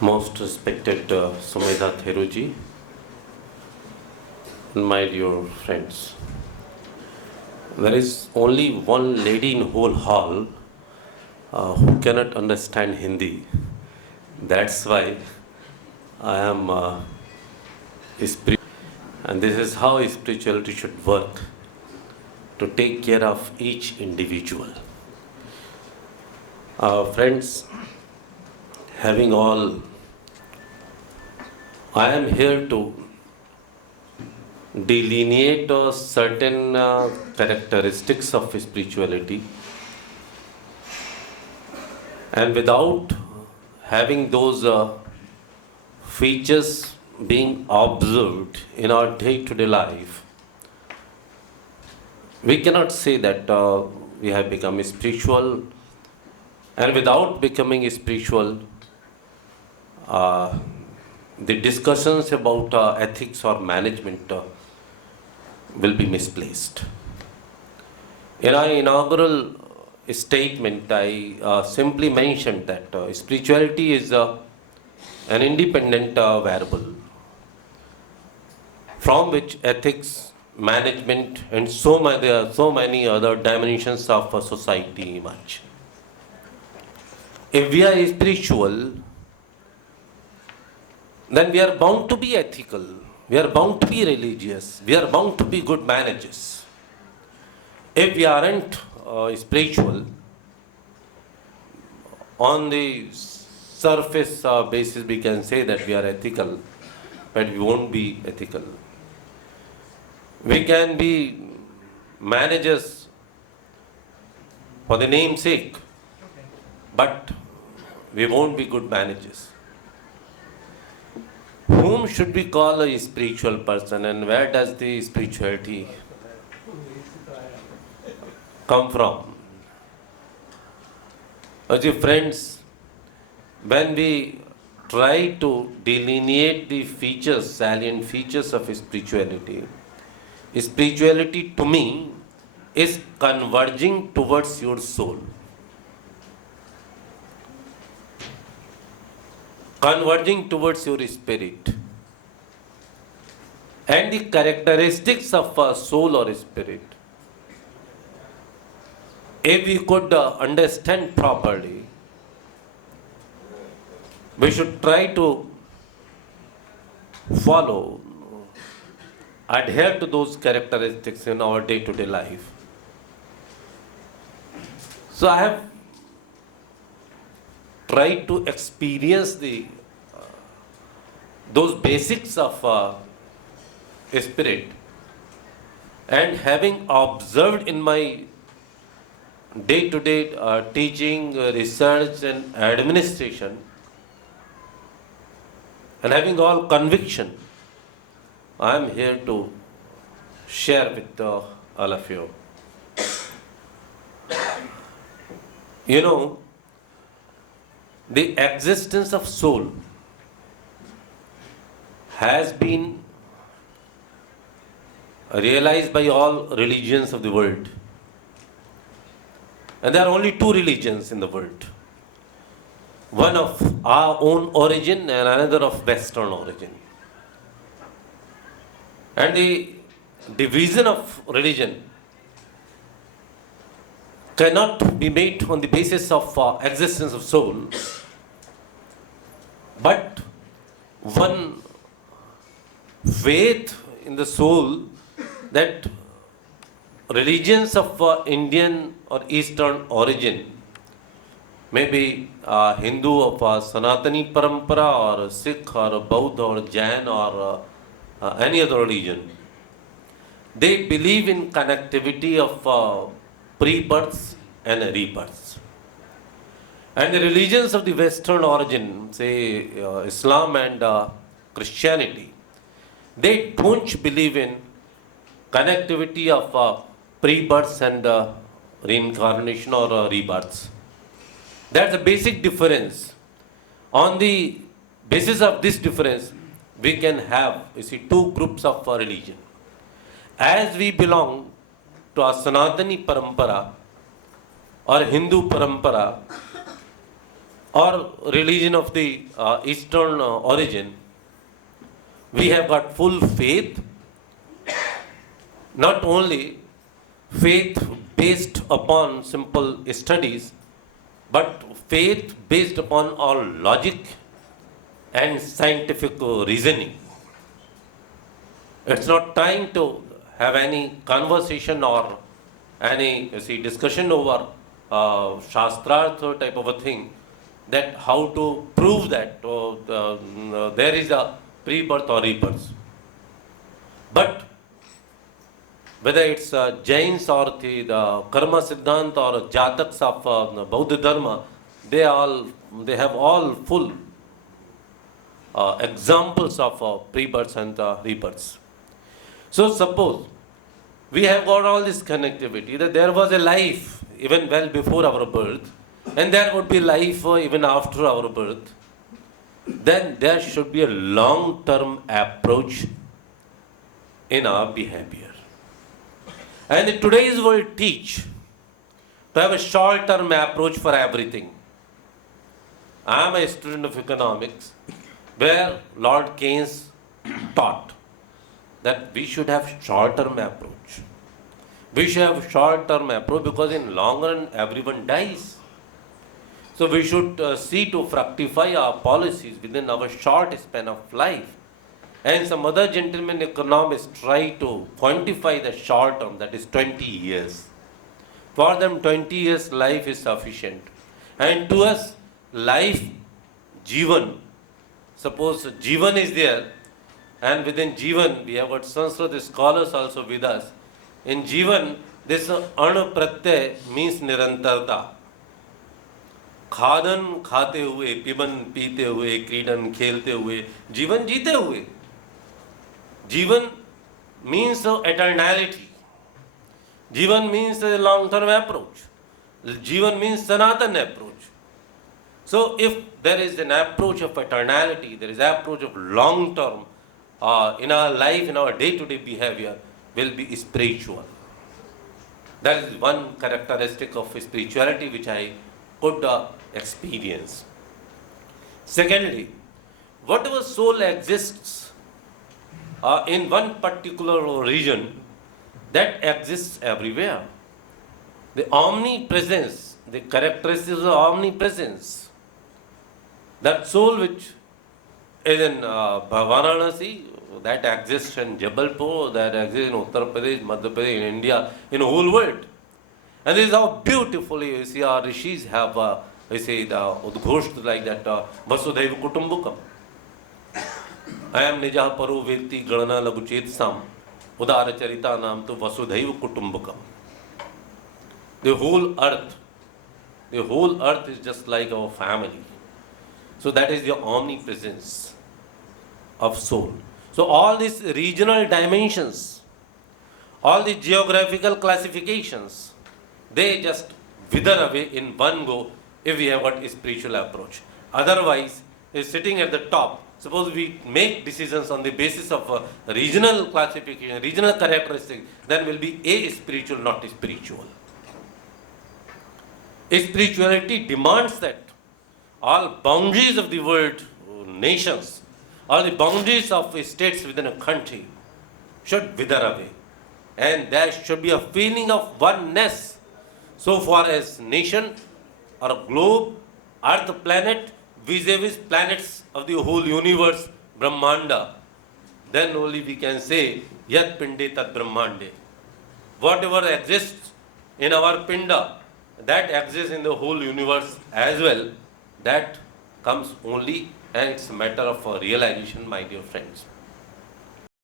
Most respected Sumedha Theruji, and my dear friends, there is only one lady in whole hall who cannot understand Hindi. That's why I am spiritual, and this is how spirituality should work to take care of each individual. Friends, having all, I am here to delineate certain characteristics of spirituality, and without having those features being observed in our day-to-day life, we cannot say that we have become spiritual. And without becoming spiritual, the discussions about ethics or management will be misplaced. In our inaugural statement, I simply mentioned that spirituality is an independent variable from which ethics, management, and so many other dimensions of society emerge. If we are spiritual, then we are bound to be ethical, we are bound to be religious, we are bound to be good managers. If we aren't spiritual, on the surface basis we can say that we are ethical, but we won't be ethical. We can be managers for the name's sake, but we won't be good managers. Whom should we call a spiritual person, and where does the spirituality come from? Dear friends, when we try to delineate the features, salient features of spirituality, spirituality to me is converging towards your soul. Converging towards your spirit. And the characteristics of a soul or spirit, if we could understand properly, we should try to follow, adhere to those characteristics in our day-to-day life. So I have tried to experience those basics of spirit, and having observed in my day-to-day teaching, research and administration, and having all conviction, I am here to share with all of you. You know, the existence of soul has been realized by all religions of the world. And there are only two religions in the world. One of our own origin and another of Western origin. And the division of religion cannot be made on the basis of existence of soul, but one faith in the soul that religions of Indian or Eastern origin, maybe Hindu of Sanatani Parampara, or Sikh or Buddha or Jain or any other religion, they believe in connectivity of pre-births and rebirths. And the religions of the Western origin, say Islam and Christianity, they don't believe in connectivity of pre-births and reincarnation or rebirths. That's the basic difference. On the basis of this difference, we can have, two groups of religion. As we belong to a Sanatani Parampara or Hindu Parampara, or religion of the Eastern origin, we have got full faith, not only faith based upon simple studies, but faith based upon all logic and scientific reasoning. It's not time to have any conversation or any discussion over Shastrarth type of a thing, that how to prove that there is a pre-birth or rebirth. But whether it's Jains or the Karma Siddhant or Jataks of Bauddha Dharma, they have all full examples of pre-births and rebirths. So suppose we have got all this connectivity, that there was a life even well before our birth, and there would be life even after our birth, then there should be a long-term approach in our behavior. And in today's world teach to have a short-term approach for everything. I am a student of economics, where Lord Keynes taught that we should have short-term approach. We should have short-term approach because in long run everyone dies. So we should see to fructify our policies within our short span of life. And some other gentlemen economists try to quantify the short term, that is 20 years. For them 20 years life is sufficient. And to us life, Jivan, suppose Jivan is there, and within Jivan we have got Sanskrit scholars also with us. In Jivan, this An Pratyay means Nirantarta. खादन खाते हुए, पिबन पीते हुए, क्रीडन खेलते हुए, जीवन जीते हुए. Jivan means eternality. Jivan means a long-term approach. Jivan means Sanatan approach. So if there is an approach of eternality, there is an approach of long-term in our life, in our day-to-day behavior, will be spiritual. That is one characteristic of spirituality which I could experience. Secondly, whatever soul exists in one particular region, that exists everywhere. The omnipresence, the characteristics of omnipresence. That soul which is in Varanasi, that exists in Jabalpur, that exists in Uttar Pradesh, Madhya Pradesh, in India, in the whole world. And this is how beautifully you see our rishis have, the Udghosht like that, Vasudhaiva Kutumbakam. I am Nija Paru Vekti Ganana Laguchet Sam, Udara Charita Nam to Vasudhaiva Kutumbakam. The whole earth is just like our family. So that is the omnipresence of soul. So all these regional dimensions, all the geographical classifications, they just wither away in one go if we have got a spiritual approach. Otherwise, is sitting at the top. Suppose we make decisions on the basis of regional classification, regional characteristics, then will be a spiritual, not spiritual. Spirituality demands that all boundaries of the world, nations, or the boundaries of states within a country should wither away. And there should be a feeling of oneness so far as nation or a globe, earth, planet, vis-a-vis planets of the whole universe, Brahmanda. Then only we can say, Yat Pinde Tat Brahmande. Whatever exists in our Pinda, that exists in the whole universe as well. That comes only, and it's a matter of realization, my dear friends.